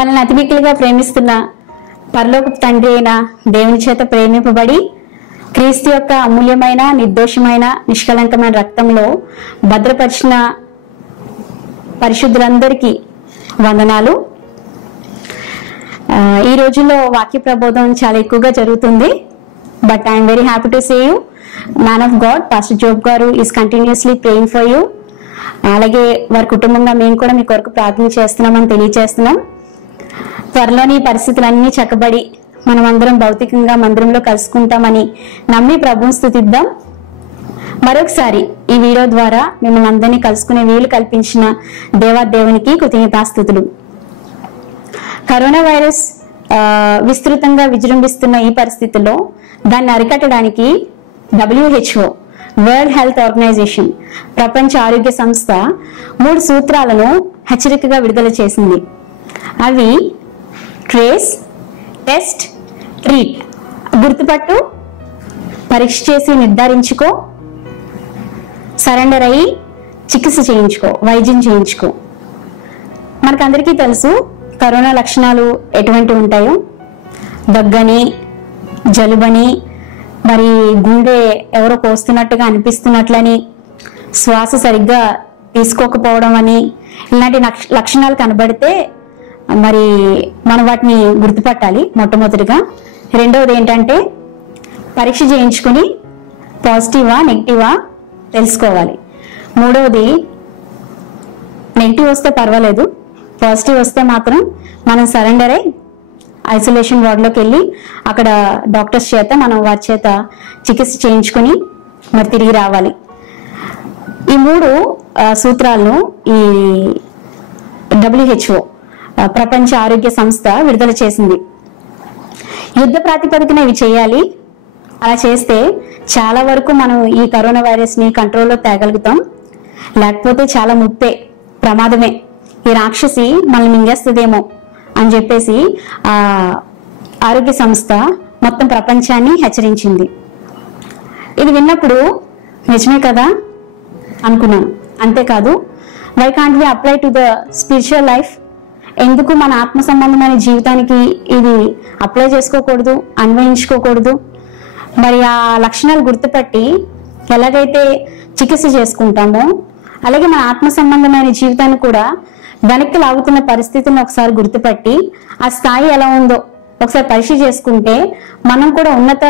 మనల్ని అతిమిక్కిలిగా ప్రేమిస్తున్న పరలోకపు తండ్రి అయిన దేవుని చేత ప్రేమింపబడి క్రీస్తు యొక్క అమూల్యమైన, నిర్దోషమైన, నిష్కలంకమైన రక్తంలో భద్రపరిచిన పరిశుద్ధులందరికీ వందనాలు. ఈ రోజుల్లో వాక్య ప్రబోధం చాలా ఎక్కువగా జరుగుతుంది. But I'm very happy to say you, man of God pastor Job గారు is continuously praying for you. అలాగే వారి కుటుంబంగా మేము కూడా మీ కొరకు ప్రార్థన చేస్తున్నామని తెలియజేస్తున్నాం. త్వరలోని పరిస్థితులన్నీ చక్కబడి మనమందరం భౌతికంగా మందిరంలో కలుసుకుంటామని నమ్మి ప్రభువుని స్తుతిద్దాం. మరొకసారి ఈ వీడియో ద్వారా మిమ్మల్ని అందరినీ కలుసుకునే వీలు కల్పించిన దేవాదేవునికి కృతజ్ఞతాస్తుతులు. కరోనా వైరస్ విస్తృతంగా విజృంభిస్తున్న ఈ పరిస్థితుల్లో దాన్ని అరికట్టడానికి WHO వరల్డ్ హెల్త్ ఆర్గనైజేషన్ ప్రపంచ ఆరోగ్య సంస్థ 3 సూత్రాలను హెచ్చరికగా విడుదల చేసింది. అవి ట్రేస్, టెస్ట్, ట్రీట్. గుర్తుపట్టు, పరీక్ష చేసి నిర్ధారించుకో, సరెండర్ అయ్యి చికిత్స చేయించుకో, వైద్యం చేయించుకో. మనకందరికీ తెలుసు కరోనా లక్షణాలు ఎటువంటి ఉంటాయో. దగ్గని, జలుబని, మరి గుండె ఎవరో కోస్తున్నట్టుగా అనిపిస్తున్నట్లని, శ్వాస సరిగ్గా తీసుకోకపోవడం అని, ఇలాంటి లక్షణాలు కనబడితే మరి మనం వాటిని గుర్తుపట్టాలి మొట్టమొదటిగా. రెండవది ఏంటంటే పరీక్ష చేయించుకుని పాజిటివా నెగిటివా తెలుసుకోవాలి. మూడవది నెగిటివ్ వస్తే పర్వాలేదు, పాజిటివ్ వస్తే మాత్రం మనం సరెండర్ అయి ఐసోలేషన్ వార్డులోకి వెళ్ళి అక్కడ డాక్టర్స్ చేత మనం వారి చేత చికిత్స చేయించుకొని మరి తిరిగి రావాలి. ఈ 3 సూత్రాలను ఈ WHO ప్రపంచ ఆరోగ్య సంస్థ విడుదల చేసింది. యుద్ధ ప్రాతిపదికన ఇవి చేయాలి. అలా చేస్తే చాలా వరకు మనం ఈ కరోనా వైరస్ ని కంట్రోల్లో తేగలుగుతాం. లేకపోతే చాలా ముప్పే, ప్రమాదమే, ఈ రాక్షసి మనల్ని మింగేస్తుందేమో అని చెప్పేసి ఆరోగ్య సంస్థ మొత్తం ప్రపంచాన్ని హెచ్చరించింది. ఇది విన్నప్పుడు నిజమే కదా అనుకున్నాను. అంతేకాదు, why can't we apply to the spiritual life? ఎందుకు మన ఆత్మ సంబంధమైన జీవితానికి ఇది అప్లై చేసుకోకూడదు, అన్వయించుకోకూడదు? మరి ఆ లక్షణాలు గుర్తుపట్టి ఎలాగైతే చికిత్స చేసుకుంటామో అలాగే మన ఆత్మ సంబంధమైన జీవితాన్ని కూడా వెనక్కి లాగుతున్న పరిస్థితిని ఒకసారి గుర్తుపట్టి ఆ స్థాయి ఎలా ఉందో ఒకసారి పరీక్ష చేసుకుంటే మనం కూడా ఉన్నత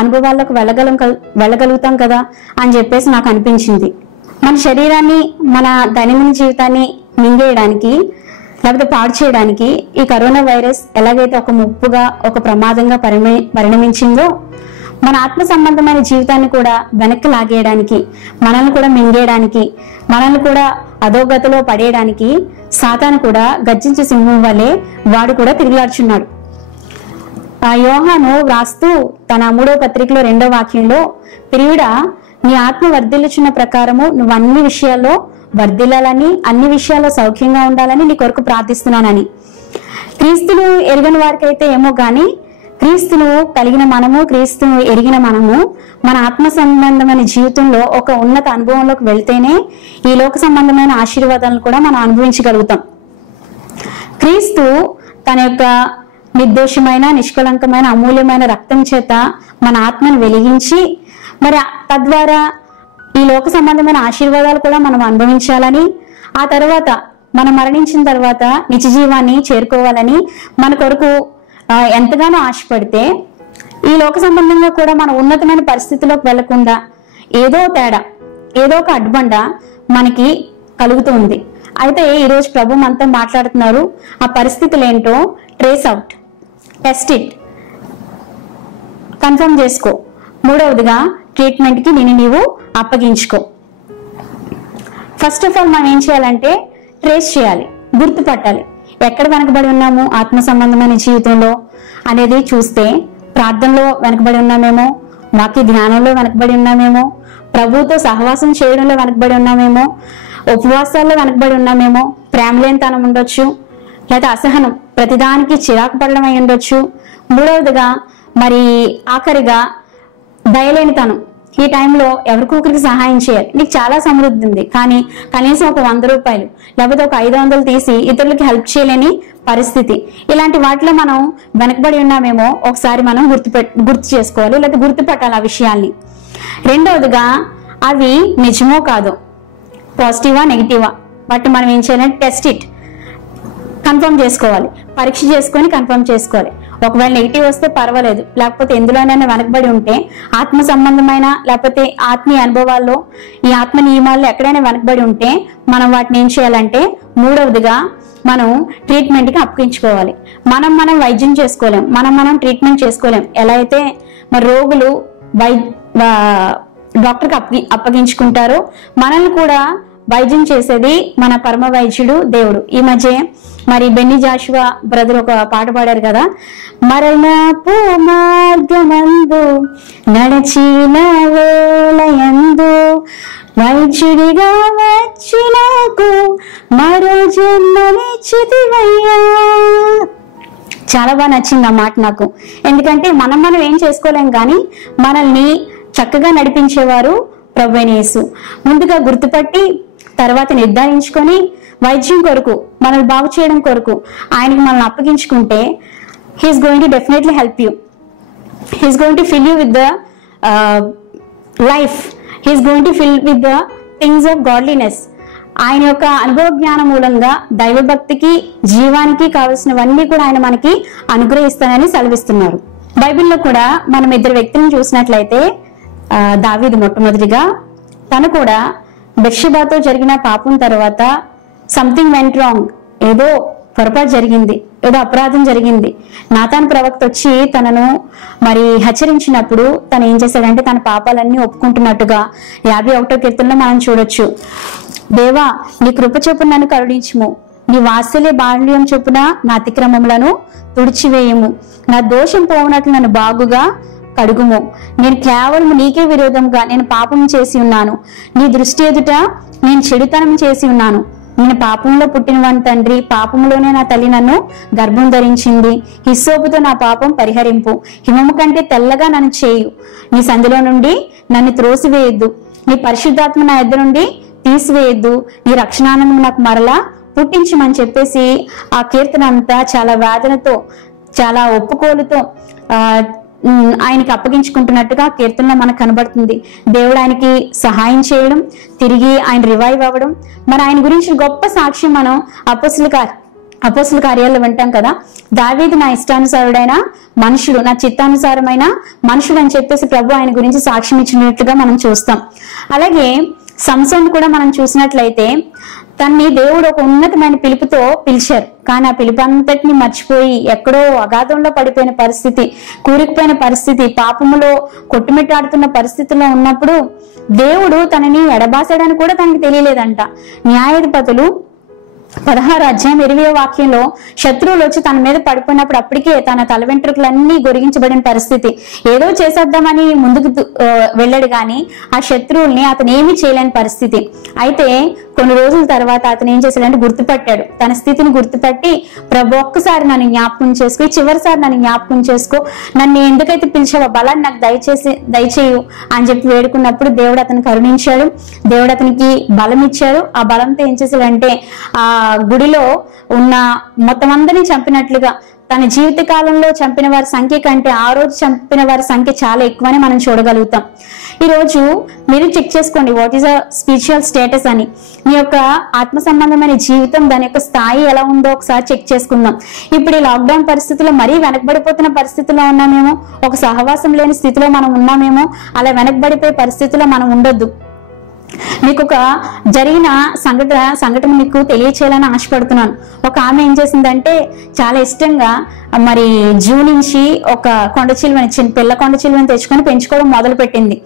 అనుభవాలకు వెళ్ళగలుగుతాం కదా అని చెప్పేసి నాకు అనిపించింది. మన శరీరాన్ని, మన దైనందిన జీవితాన్ని మింగేయడానికి లేకపోతే పాడు చేయడానికి ఈ కరోనా వైరస్ ఎలాగైతే ఒక ముప్పుగా, ఒక ప్రమాదంగా పరిణమించిందో మన ఆత్మ సంబంధమైన జీవితాన్ని కూడా వెనక్కి లాగేయడానికి, మనల్ని కూడా మింగేయడానికి, మనల్ని కూడా అధోగతిలో పడేయడానికి సాతాను కూడా గర్జించే సింహం వలె వాడు కూడా తిరిగిలాడుచున్నాడు. యోహాను వ్రాస్తూ తన 3వ పత్రికలో 2వ వాక్యంలో, ప్రియుడా, నీ ఆత్మ వర్ధిల్లుచున్న ప్రకారము నువ్వు అన్ని విషయాల్లో వర్ధిల్లాలని, అన్ని విషయాల్లో సౌఖ్యంగా ఉండాలని నీ కొరకు ప్రార్థిస్తున్నానని. క్రీస్తును ఎరగని వారికైతే ఏమో గాని క్రీస్తును కలిగిన మనము, క్రీస్తును ఎరిగిన మనము మన ఆత్మ సంబంధమైన జీవితంలో ఒక ఉన్నత అనుభవంలోకి వెళ్తేనే ఈ లోక సంబంధమైన ఆశీర్వాదాలను కూడా మనం అనుభవించగలుగుతాం. క్రీస్తు తన యొక్క నిర్దోషమైన, నిష్కలంకమైన, అమూల్యమైన రక్తం చేత మన ఆత్మను వెలిగించి మరి తద్వారా ఈ లోక సంబంధమైన ఆశీర్వాదాలు కూడా మనం అనుభవించాలని, ఆ తర్వాత మనం మరణించిన తర్వాత నిత్య జీవాన్ని చేరుకోవాలని మన కొరకు ఎంతగానో ఆశపడితే ఈ లోక సంబంధంగా కూడా మన ఉన్నతమైన పరిస్థితిలోకి వెళ్లకుండా ఏదో తేడా, ఏదో ఒక అడ్డుబండ మనకి కలుగుతుంది. అయితే ఈరోజు ప్రభు మనతో మాట్లాడుతున్నారు. ఆ పరిస్థితులు ఏంటో trace out, test it, confirm చేసుకో. మూడవదిగా ట్రీట్మెంట్ కి నీవు అప్పగించుకో. ఫస్ట్ ఆఫ్ ఆల్ మనం ఏం చేయాలంటే ట్రేస్ చేయాలి, గుర్తుపట్టాలి. ఎక్కడ వెనకబడి ఉన్నాము ఆత్మ సంబంధమైన జీవితంలో అనేది చూస్తే ప్రార్థనలో వెనకబడి ఉన్నామేమో, వాక్య ధ్యానంలో వెనకబడి ఉన్నామేమో, ప్రభువుతో సహవాసం చేయడంలో వెనకబడి ఉన్నామేమో, ఉపవాసాల్లో వెనకబడి ఉన్నామేమో, ప్రేమలేనితనం ఉండొచ్చు, లేదా అసహనం, ప్రతిదానికి చిరాకు పడడం అయి ఉండొచ్చు. మూడవదిగా మరి ఆఖరిగా దయలేనితనం, ఈ టైంలో ఎవరికొకరికి సహాయం చేయాలి. నీకు చాలా సమృద్ధి ఉంది, కానీ కనీసం ఒక 100 రూపాయలు లేకపోతే ఒక 500 తీసి ఇతరులకి హెల్ప్ చేయలేని పరిస్థితి. ఇలాంటి వాటిలో మనం వెనకబడి ఉన్నామేమో ఒకసారి మనం గుర్తు చేసుకోవాలి, లేకపోతే గుర్తుపట్టాలి ఆ విషయాల్ని. రెండవదిగా అవి నిజమో కాదో, పాజిటివా నెగిటివా, వాటిని మనం ఏం చేయాలంటే టెస్ట్ ఇట్, కన్ఫర్మ్ చేసుకోవాలి, పరీక్ష చేసుకొని కన్ఫర్మ్ చేసుకోవాలి. ఒకవేళ నెగిటివ్ వస్తే పర్వాలేదు, లేకపోతే ఎందులోనైనా వెనకబడి ఉంటే ఆత్మ సంబంధమైన లేకపోతే ఆత్మీయ అనుభవాల్లో ఈ ఆత్మ నియమాల్లో ఎక్కడైనా వెనకబడి ఉంటే మనం వాటిని ఏం చేయాలంటే మూడవదిగా మనం ట్రీట్మెంట్కి అప్పగించుకోవాలి. మనం వైద్యం చేసుకోలేం, మనం ట్రీట్మెంట్ చేసుకోలేం. ఎలా అయితే మరి రోగులు డాక్టర్కి అప్పగించుకుంటారో మనల్ని కూడా వైద్యం చేసేది మన పరమ వైద్యుడు దేవుడు. ఈ మధ్య మరి బెన్నీ జాషువా బ్రదర్ ఒక పాట పాడారు కదా, మరణపు మార్గమందు నడచిన వేళయందు వైద్యుడిగా వచ్చి నాకు మరో జన్మనిచ్చితివయ్యా. చాలా బాగా నచ్చింది ఆ మాట నాకు. ఎందుకంటే మనం ఏం చేసుకోలేం, కానీ మనల్ని చక్కగా నడిపించేవారు ప్రభువైన యేసు. ముందుగా గుర్తుపట్టి తర్వాత నిర్ధారించుకొని వైద్యం కొరకు మనల్ని బాగు చేయడం కొరకు ఆయనకి మనల్ని అప్పగించుకుంటే he's going to definitely help you. He's going to fill you with the life, he's going to fill with the things of godliness. ఆయన యొక్క అనుభవ జ్ఞానం మూలంగా దైవభక్తికి జీవానికి కావలసినవన్నీ కూడా ఆయన మనకి అనుగ్రహిస్తానని సెలవిస్తున్నారు. బైబిల్లో కూడా మనం 2 వ్యక్తులను చూసినట్లయితే దావీదు మొట్టమొదటిగా తను కూడా బెత్షెబాతో జరిగిన పాపం తర్వాత సంథింగ్ వెంట్ రాంగ్, ఏదో పొరపాటు జరిగింది, ఏదో అపరాధం జరిగింది. నాతాను ప్రవక్త వచ్చి తనను మరి హెచ్చరించినప్పుడు తను ఏం చేశాడంటే తన పాపాలన్నీ ఒప్పుకుంటున్నట్టుగా 51వ కీర్తనలో మనం చూడొచ్చు. దేవా నీ కృప చొప్పున నన్ను కరుణించుము, నీ వాత్సల్య బాల్యం చొప్పున నా అతిక్రమములను తుడిచివేయము, నా దోషం పోవునట్లు నన్ను బాగుగా కడుగుము. నేను కేవలం నీకే విరోధంగా నేను పాపం చేసి ఉన్నాను, నీ దృష్టి ఎదుట నేను చెడుతనం చేసి ఉన్నాను. నేను పాపంలో పుట్టినవాని తండ్రి, పాపంలోనే నా తల్లి నన్ను గర్భం ధరించింది. హిస్సోపుతో నా పాపం పరిహరింపు, హిమము కంటే తెల్లగా నన్ను చేయు. నీ సంధిలో నుండి నన్ను త్రోసివేయద్దు, నీ పరిశుద్ధాత్మ నా ఎద్దు నుండి తీసివేయద్దు, నీ రక్షణానందం నాకు మరలా పుట్టించమని చెప్పేసి ఆ కీర్తన అంతా చాలా వేదనతో చాలా ఒప్పుకోలుతో ఆయనకి అప్పగించుకుంటున్నట్టుగా కీర్తనలో మనకు కనబడుతుంది. దేవుడు ఆయనకి సహాయం చేయడం, తిరిగి ఆయన రివైవ్ అవ్వడం. మరి ఆయన గురించి గొప్ప సాక్ష్యం మనం అపోస్తుల కార్యాల్లో వింటాం కదా. దావీదు నా ఇష్టానుసారుడైన మనుషుడు, నా చిత్తానుసారమైన మనుషుడు అని చెప్పేసి ప్రభు ఆయన గురించి సాక్ష్యం ఇచ్చినట్లుగా మనం చూస్తాం. అలాగే సంసోను కూడా మనం చూసినట్లయితే తన్ని దేవుడు ఒక ఉన్నతమైన పిలుపుతో పిలిచారు, కానీ ఆ పిలుపు అంతటిని మర్చిపోయి ఎక్కడో అగాధంలో పడిపోయిన పరిస్థితి, కూరుకుపోయిన పరిస్థితి, పాపములో కొట్టుమిట్టాడుతున్న పరిస్థితిలో ఉన్నప్పుడు దేవుడు తనని ఎడబాసాడని కూడా తనకి తెలియలేదంట. న్యాయాధిపతులు 16వ అధ్యాయం 20వ వాక్యంలో శత్రువులు వచ్చి తన మీద పడిపోయినప్పుడు అప్పటికే తన తల వెంట్రుకలన్నీ గొరిగించబడిన పరిస్థితి. ఏదో చేసేద్దామని ముందుకు వెళ్ళాడు, కానీ ఆ శత్రువుల్ని అతను ఏమీ చేయలేని పరిస్థితి. అయితే కొన్ని రోజుల తర్వాత అతను ఏం చేశాడంటే గుర్తుపట్టాడు, తన స్థితిని గుర్తుపట్టి ప్రభు ఒక్కసారి నన్ను జ్ఞాపకం చేసుకో, చివరిసారి నన్ను జ్ఞాపకం చేసుకో, నన్ను ఎందుకైతే పిలిచావో బలాన్ని నాకు దయచేయు అని చెప్పి వేడుకున్నప్పుడు దేవుడు అతను కరుణించాడు, దేవుడు అతనికి బలం ఇచ్చాడు. ఆ బలంతో ఏం చేశాడంటే ఆ గుడిలో ఉన్న మొత్తం అందరినీ చంపినట్లుగా, తన జీవిత కాలంలో చంపిన వారి సంఖ్య కంటే ఆ రోజు చంపిన వారి సంఖ్య చాలా ఎక్కువని మనం చూడగలుగుతాం. ఈ రోజు మీరు చెక్ చేసుకోండి, what is a spiritual status అని. మీ యొక్క ఆత్మ సంబంధమైన జీవితం దాని యొక్క స్థాయి ఎలా ఉందో ఒకసారి చెక్ చేసుకుందాం. ఇప్పుడు ఈ లాక్డౌన్ పరిస్థితుల్లో మరీ వెనకబడిపోతున్న పరిస్థితిలో ఉన్నామేమో, ఒక సహవాసం లేని స్థితిలో మనం ఉన్నామేమో. అలా వెనకబడిపోయే పరిస్థితిలో మనం ఉండొద్దు. మీకు ఒక జరిగిన సంఘటన మీకు తెలియచేయాలని ఆశపడుతున్నాను. ఒక ఆమె ఏం చేసిందంటే చాలా ఇష్టంగా మరి జూ నుంచి ఒక కొండ చిలువని, పిల్ల కొండ చిలువని తెచ్చుకొని పెంచుకోవడం మొదలు పెట్టింది.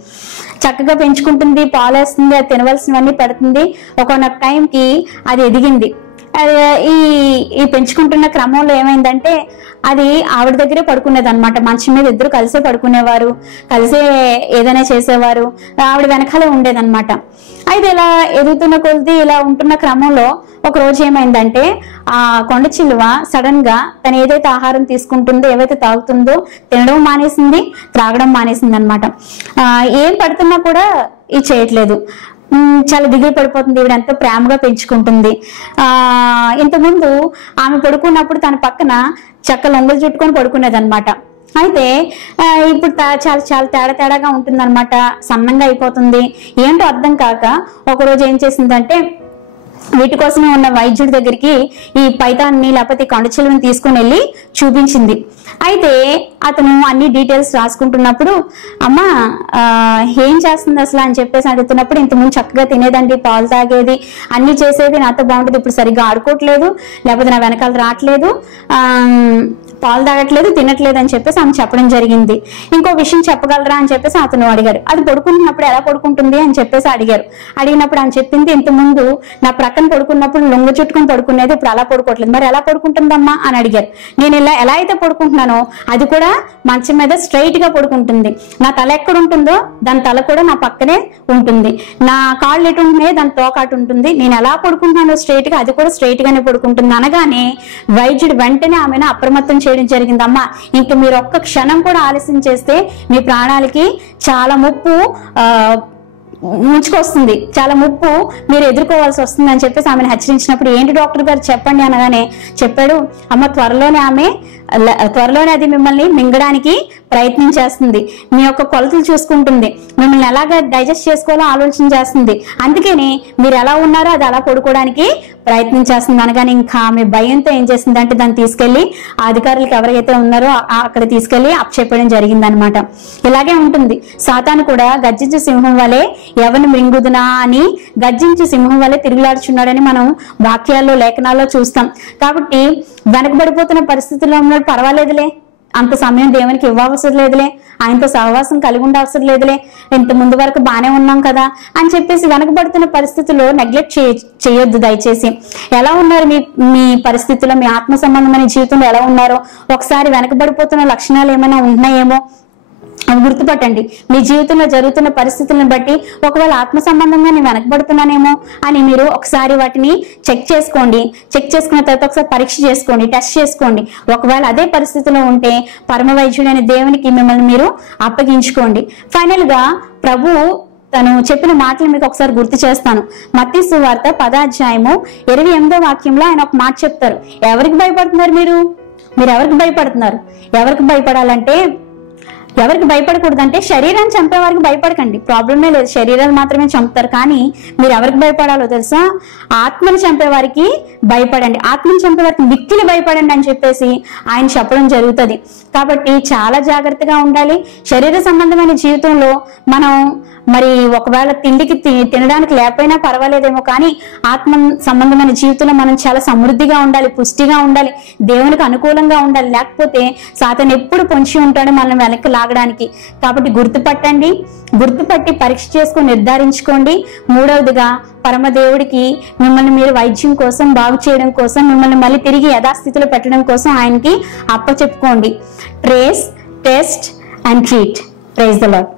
చక్కగా పెంచుకుంటుంది, పాలేస్తుంది, అది తినవలసినవన్నీ పెడుతుంది. ఒక టైంకి అది ఎదిగింది. ఈ పెంచుకుంటున్న క్రమంలో ఏమైందంటే అది ఆవిడ దగ్గరే పడుకునేది అనమాట. మంచం మీద ఇద్దరు కలిసే పడుకునేవారు, కలిసే ఏదైనా చేసేవారు, ఆవిడ వెనకాలే ఉండేదన్నమాట. అయితే ఇలా ఎదుగుతున్న కొద్ది ఇలా ఉంటున్న క్రమంలో ఒక రోజు ఏమైందంటే ఆ కొండ చిలువ సడన్ గా తను ఏదైతే ఆహారం తీసుకుంటుందో, ఏవైతే తాగుతుందో తినడం మానేసింది, త్రాగడం మానేసింది అనమాట. ఏం పడుతున్నా కూడా ఇది చేయట్లేదు. చాలా దిగులు పడిపోతుంది. ఈవిడ ఎంతో ప్రేమగా పెంచుకుంటుంది. ఇంతకుముందు ఆమె పడుకున్నప్పుడు తన పక్కన చక్క లొంగలు చుట్టుకొని పడుకునేది అనమాట. అయితే ఇప్పుడు చాలా చాలా తేడాగా ఉంటుంది అనమాట. సన్నంగా అయిపోతుంది. ఏంటో అర్థం కాక ఒకరోజు ఏం చేసిందంటే వీటి కోసమే ఉన్న వైద్యుడి దగ్గరికి ఈ పైతాన్ని లేకపోతే కొండ చిలువని తీసుకుని వెళ్ళి చూపించింది. అయితే అతను అన్ని డీటెయిల్స్ రాసుకుంటున్నప్పుడు అమ్మ ఏం చేస్తుంది అసలు అని చెప్పేసి అడుగుతున్నప్పుడు, ఇంతకుముందు చక్కగా తినేదండి, పాలు తాగేది, అన్ని చేసేది, నాతో బాగుంటుంది, ఇప్పుడు సరిగ్గా ఆడుకోవట్లేదు, లేకపోతే నా వెనకాల రావట్లేదు, పాలు తాగట్లేదు, తినట్లేదు అని చెప్పేసి ఆమె చెప్పడం జరిగింది. ఇంకో విషయం చెప్పగలరా అని చెప్పేసి అతను అడిగారు. అది పడుకుంటున్నప్పుడు ఎలా పడుకుంటుంది అని చెప్పేసి అడిగారు. అడిగినప్పుడు ఆమె చెప్పింది, ఇంతకుముందు నా ప్రక్కన పడుకున్నప్పుడు లొంగ చుట్టుకుని పడుకునేది, ఇప్పుడు అలా పడుకోవట్లేదు. మరి ఎలా పడుకుంటుందమ్మా అని అడిగారు. నేను ఎలా అయితే పడుకుంటున్నానో అది కూడా మంచం మీద స్ట్రైట్ గా పడుకుంటుంది. నా తల ఎక్కడ ఉంటుందో దాని తల కూడా నా పక్కనే ఉంటుంది. నా కాళ్ళు ఎటు ఉంటున్నాయో దాని తోక అటు ఉంటుంది. నేను ఎలా పడుకుంటున్నానో స్ట్రైట్ గా అది కూడా స్ట్రైట్ గానే పడుకుంటుంది అనగానే వైద్యుడు వెంటనే ఆమెను అప్రమత్తం చేయడం జరిగిందమ్మా. ఇంక మీరు ఒక్క క్షణం కూడా ఆలస్యం చేస్తే మీ ప్రాణాలకి చాలా ముప్పు ముంచుకొస్తుంది, చాలా ముప్పు మీరు ఎదుర్కోవాల్సి వస్తుంది అని చెప్పేసి ఆమెను హెచ్చరించినప్పుడు, ఏంటి డాక్టర్ గారు చెప్పండి అనగానే చెప్పాడు, అమ్మ త్వరలోనే అది మిమ్మల్ని మింగడానికి ప్రయత్నం చేస్తుంది, మీ యొక్క కొలతలు చూసుకుంటుంది, మిమ్మల్ని ఎలాగ డైజెస్ట్ చేసుకోవాలో ఆలోచన చేస్తుంది, అందుకని మీరు ఎలా ఉన్నారో అది అలా పడుకోవడానికి ప్రయత్నం చేస్తుంది అనగానే ఇంకా ఆమె భయంతో ఏం చేసింది అంటే దాన్ని తీసుకెళ్లి ఆ అధికారులకు ఎవరైతే ఉన్నారో అక్కడ తీసుకెళ్లి అప్పచెప్పడం జరిగిందనమాట. ఇలాగే ఉంటుంది. సాతాను కూడా గర్జించే సింహం వలె ఎవరిని మృంగుదునా అని గర్జించే సింహం వలె తిరుగులాడుచున్నాడని మనం వాక్యాల్లో లేఖనాల్లో చూస్తాం. కాబట్టి వెనకబడిపోతున్న పరిస్థితుల్లో ఉన్నాడు, పర్వాలేదులే, అంత సమయం దేవునికి ఇవ్వవసరం లేదులే, ఆయనతో సహవాసం కలిగి ఉండవసరం లేదులే, ఇంత ముందు వరకు బాగానే ఉన్నాం కదా అని చెప్పేసి వెనకబడుతున్న పరిస్థితుల్లో నెగ్లెక్ట్ చేయొద్దు దయచేసి. ఎలా ఉన్నారు మీ పరిస్థితుల్లో, మీ ఆత్మ సంబంధమైన జీవితంలో ఎలా ఉన్నారో ఒకసారి వెనకబడిపోతున్న లక్షణాలు ఏమైనా ఉన్నాయేమో అవి గుర్తుపట్టండి. మీ జీవితంలో జరుగుతున్న పరిస్థితులను బట్టి ఒకవేళ ఆత్మ సంబంధంగా నేను వెనకబడుతున్నానేమో అని మీరు ఒకసారి వాటిని చెక్ చేసుకోండి. చెక్ చేసుకున్న తర్వాత ఒకసారి పరీక్ష చేసుకోండి, టెస్ట్ చేసుకోండి. ఒకవేళ అదే పరిస్థితిలో ఉంటే పరమ వైద్యుడైన దేవునికి మిమ్మల్ని మీరు అప్పగించుకోండి. ఫైనల్ గా ప్రభు తను చెప్పిన మాటలు మీకు ఒకసారి గుర్తు చేస్తాను. మత్తయి సువార్త 10వ అధ్యాయము 28వ వాక్యంలో ఆయన ఒక మాట చెప్తారు. ఎవరికి భయపడుతున్నారు మీరు ఎవరికి భయపడుతున్నారు? ఎవరికి భయపడాలంటే, ఎవరికి భయపడకూడదంటే శరీరాన్ని చంపే వారికి భయపడకండి, ప్రాబ్లమే లేదు, శరీరాలు మాత్రమే చంపుతారు. కానీ మీరు ఎవరికి భయపడాలో తెలుసా? ఆత్మను చంపే వారికి భయపడండి, ఆత్మను చంపే వారికి మిక్కిలి భయపడండి అని చెప్పేసి ఆయన చెప్పడం జరుగుతుంది. కాబట్టి చాలా జాగ్రత్తగా ఉండాలి. శరీర సంబంధమైన జీవితంలో మనం మరి ఒకవేళ తినడానికి లేకపోయినా పర్వాలేదేమో, కానీ ఆత్మ సంబంధమైన జీవితంలో మనం చాలా సమృద్ధిగా ఉండాలి, పుష్టిగా ఉండాలి, దేవునికి అనుకూలంగా ఉండాలి. లేకపోతే సాతాను ఎప్పుడు పొంచి ఉంటాడు మనం వెనక్కి లాగడానికి. కాబట్టి గుర్తుపట్టి పరీక్ష చేసుకొని నిర్ధారించుకోండి. మూడవదిగా పరమదేవుడికి మిమ్మల్ని మీరు వైద్యం కోసం, బాగు చేయడం కోసం, మిమ్మల్ని మళ్ళీ తిరిగి యథాస్థితిలో పెట్టడం కోసం ఆయనకి అప్పచెప్పుకోండి. Trace, test and treat. Praise the lord.